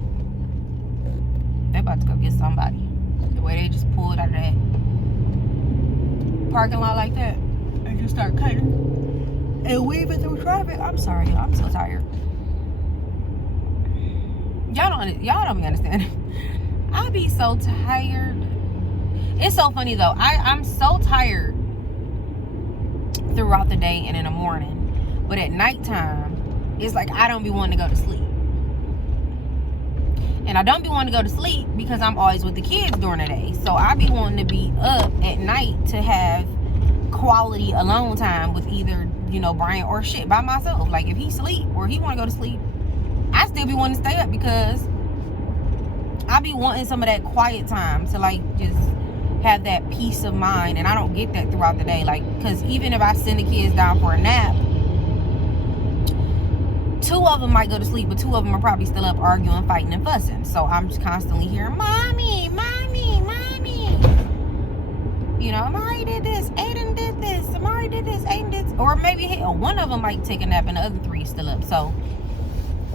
They about to go get somebody. The way they just pulled out of that parking lot like that and just start cutting and weaving through traffic. I'm sorry, y'all. I'm so tired. Y'all don't be understanding. I be so tired. It's so funny though. I'm so tired throughout the day and in the morning, but at nighttime it's like I don't be wanting to go to sleep. And I don't be wanting to go to sleep because I'm always with the kids during the day. So I be wanting to be up at night to have quality alone time with either, you know, Brian or shit by myself. Like if he sleep or he want to go to sleep, I still be wanting to stay up because I be wanting some of that quiet time to like just have that peace of mind. And I don't get that throughout the day. Like, because even if I send the kids down for a nap, 2 of them might go to sleep, but 2 of them are probably still up arguing, fighting, and fussing. So I'm just constantly hearing, mommy, mommy, mommy. You know, Amari did this, Aiden did this, Amari did this, Aiden did this. Or maybe hell, 1 of them might take a nap and the other 3 still up. So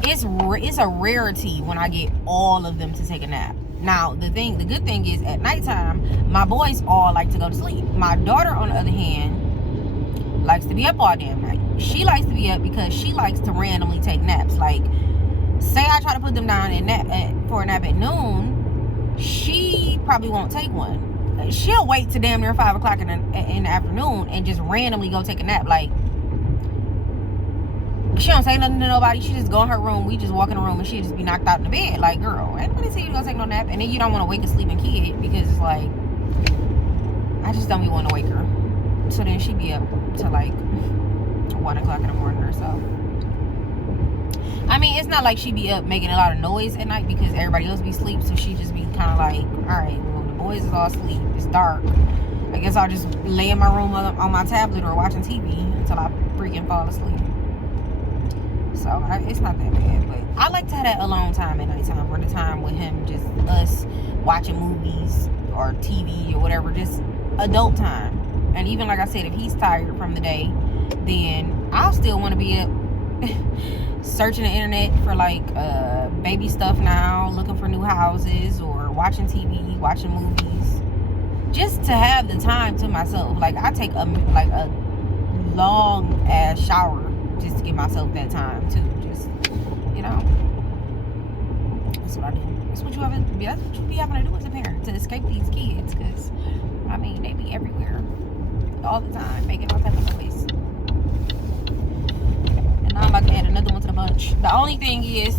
it's a rarity when I get all of them to take a nap. Now, the good thing is at nighttime, my boys all like to go to sleep. My daughter, on the other hand, likes to be up all damn night. She likes to be up because she likes to randomly take naps. Like, say I try to put them down for a nap at noon, she probably won't take one. She'll wait to damn near 5 o'clock in the afternoon and just randomly go take a nap. Like, she don't say nothing to nobody. She just go in her room. We just walk in the room and she just be knocked out in the bed. Like, girl, ain't nobody tell you to go take no nap. And then you don't want to wake a sleeping kid because it's like, I just don't be wanting to wake her. So then she be up to like 1 o'clock in the morning or so. I mean, it's not like she be up making a lot of noise at night because everybody else be asleep. So she just be kind of like, all right, well, the boys is all asleep. It's dark. I guess I'll just lay in my room on my tablet or watching TV until I freaking fall asleep. So it's not that bad, but I like to have that alone time at nighttime, or the time with him, just us watching movies or TV or whatever, just adult time. And even like I said, if he's tired from the day, then I'll still want to be up searching the internet for like baby stuff now, looking for new houses, or watching TV, watching movies, just to have the time to myself. Like I take a long ass shower just to give myself that time too. Just, you know, that's what I do. That's what you be having to do as a parent, to escape these kids, because I mean they be everywhere all the time making all type of noise. And now I'm about to add another one to the bunch. The only thing is,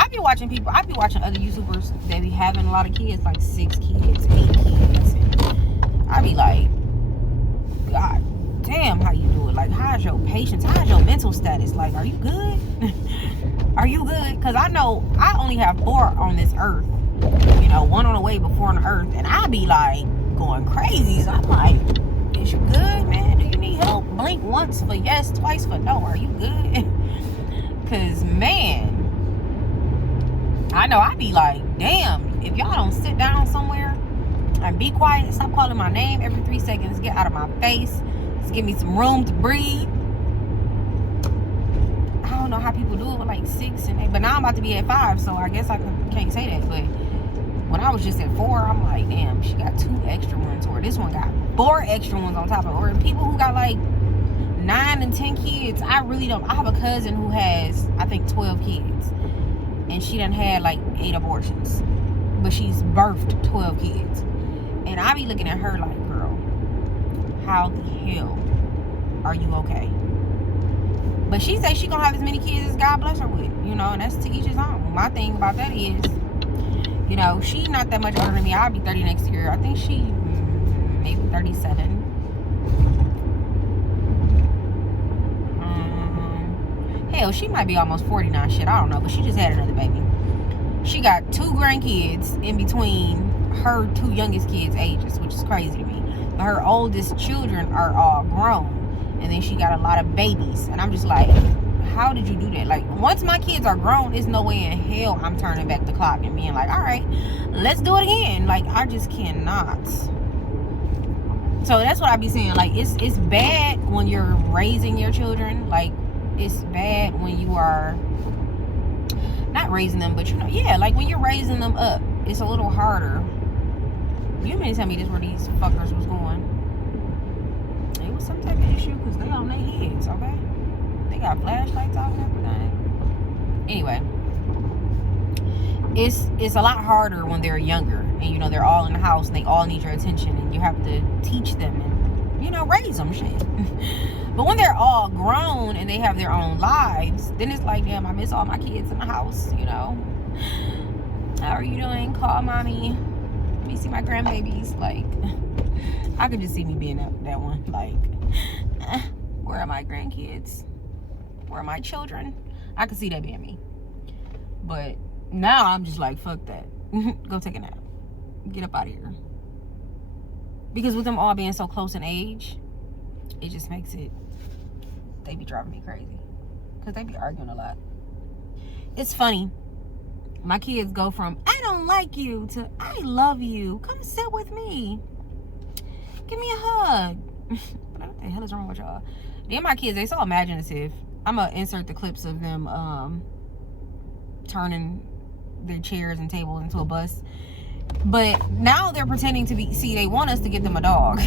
I be watching other YouTubers that be having a lot of kids, like 6 kids, 8 kids, and I be like, God damn, how you do it? Like, how's your patience? How's your mental status? Like, are you good? Are you good? Because I know I only have 4 on this earth, you know, 1 on the way before on the earth, and I be like going crazy. So I'm like, is you good, man? Do you need help? Blink once for yes, twice for no. Are you good? Because man, I know I be like, damn, if y'all don't sit down somewhere and be quiet, stop calling my name every 3 seconds, get out of my face, just give me some room to breathe. I don't know how people do it with like 6 and 8, but now I'm about to be at 5, so I guess I can't say that. But when I was just at 4, I'm like, damn, she got 2 extra ones, or this one got 4 extra ones on top of it. Or people who got like 9 and 10 kids, I really don't. I have a cousin who has, I think, 12 kids, and she done had like 8 abortions, but she's birthed 12 kids. And I be looking at her like, girl, how the hell are you okay? But she say she gonna have as many kids as God bless her with, you know, and that's to each his own. My thing about that is, you know, she's not that much older than me. I'll be 30 next year. I think she maybe 37. Hell, she might be almost 49. Shit, I don't know. But she just had another baby. She got 2 grandkids in between her 2 youngest kids' ages, which is crazy to me. But her oldest children are all grown. And then she got a lot of babies. And I'm just like, how did you do that? Like, once my kids are grown, there's no way in hell I'm turning back the clock and being like, all right, let's do it again. Like, I just cannot. So that's what I be saying. Like, it's bad when you're raising your children. Like, it's bad when you are not raising them, but like when you're raising them up, it's a little harder. You mean to tell me this where these fuckers was going? It was some type of issue because they on their heads, okay? They got flashlights out and everything. Anyway, it's a lot harder when they're younger and they're all in the house and they all need your attention and you have to teach them and raise them shit. But when they're all grown and they have their own lives, then it's like, damn, I miss all my kids in the house. How are you doing? Call mommy. Let me see my grandbabies. Like, I could just see me being that one. Like, where are my grandkids? Where are my children? I could see that being me. But now I'm just like, fuck that. Go take a nap. Get up out of here. Because with them all being so close in age, it just makes it, they be driving me crazy. Because they be arguing a lot. It's funny. My kids go from, I don't like you, to, I love you. Come sit with me. Give me a hug. What the hell is wrong with y'all? Then my kids, they so imaginative. I'm going to insert the clips of them turning their chairs and tables into a bus. But now they're pretending to be, they want us to get them a dog.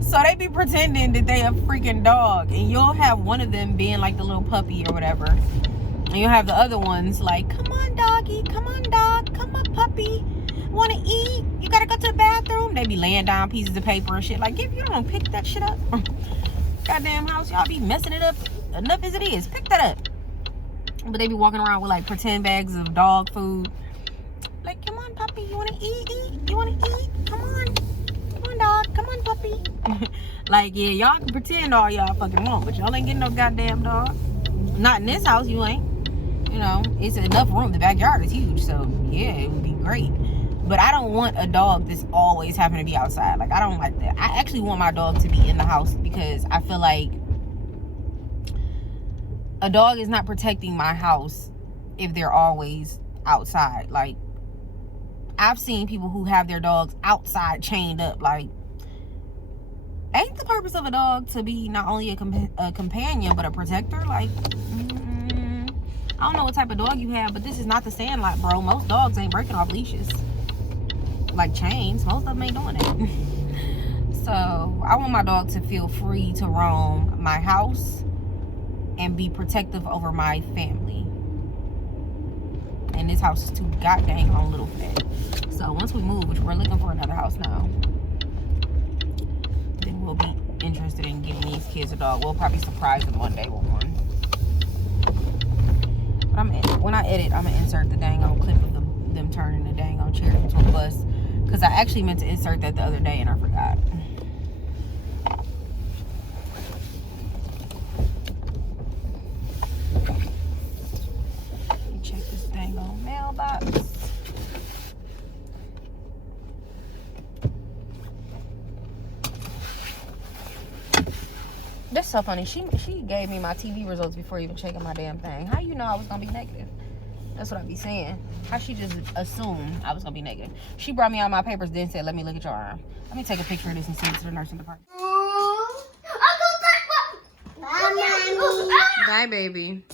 So they be pretending that they a freaking dog. And you'll have one of them being like the little puppy or whatever. And you'll have the other ones like, come on, doggy. Come on, dog. Come on, puppy. Want to eat? You got to go to the bathroom? They be laying down pieces of paper and shit. Like, if you don't pick that shit up. Goddamn house, y'all be messing it up enough as it is. Pick that up. But they be walking around with like pretend bags of dog food. Like, come on, puppy, you want to eat? You want to eat? Come on. Come on, dog. Come on, puppy. Like, yeah, y'all can pretend all y'all fucking want, but y'all ain't getting no goddamn dog. Not in this house, you ain't. It's enough room. The backyard is huge, so yeah, it would be great. But I don't want a dog that's always having to be outside. Like, I don't like that. I actually want my dog to be in the house because I feel like a dog is not protecting my house if they're always outside. Like, I've seen people who have their dogs outside chained up. Like, ain't the purpose of a dog to be not only a companion but a protector? Like, I don't know what type of dog you have, but this is not the Sandlot, bro. Most dogs ain't breaking off leashes. Like chains, most of them ain't doing it. So I want my dog to feel free to roam my house and be protective over my family. And this house is too goddamn on little fat. So once we move, which we're looking for another house now, then we'll be interested in getting these kids a dog. We'll probably surprise them one day with one. But when I edit, I'm gonna insert the dang on clip of them turning the dang on chair into a bus. Because I actually meant to insert that the other day and I forgot. Let me check this dang on mailbox. That's so funny. She gave me my TV results before even checking my damn thing. How you know I was gonna be negative? That's what I be saying. How she just assumed I was gonna be negative. She brought me out my papers, then said, let me look at your arm. Let me take a picture of this and send it to the nursing department. Bye, baby.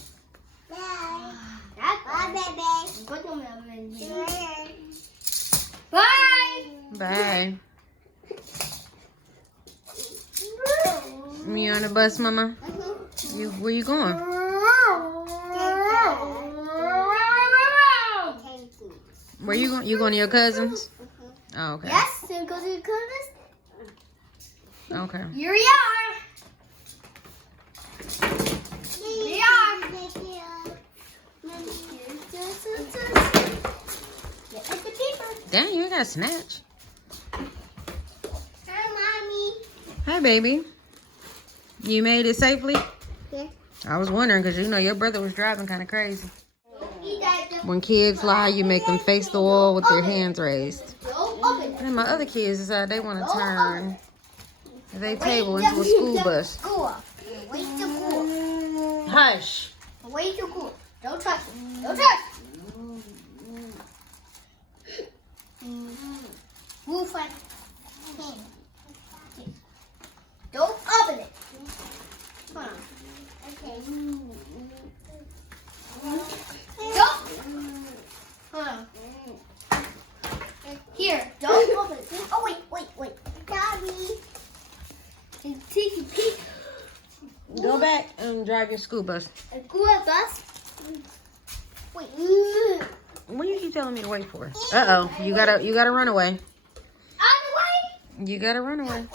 Bye. Bye, baby. Bye. Bye. You on the bus, mama? Where you going? Where you going? You going to your cousins? Oh, okay. Yes, so go to your cousins. Okay. Here we are. Here we are. Get the paper. Damn, you ain't got a snatch. Hi, Mommy. Hey, baby. You made it safely? Yeah. I was wondering because, your brother was driving kind of crazy. Eat that. When kids lie, you make them face the wall with their hands raised. Don't open it. And my other kids decide they want to turn their table into a school bus. Cool. Wait to cool. Hush. Wait to cool. Don't touch it. Don't touch it. Move it. Don't open it. Hold on. Okay. Don't. Hold on. Here, don't open it. Oh, wait. Daddy. Take a peek. Go back and drive your school bus. A school bus? Wait. What do you keep telling me to wait for? Uh-oh. You gotta run away. On the way. You gotta run away.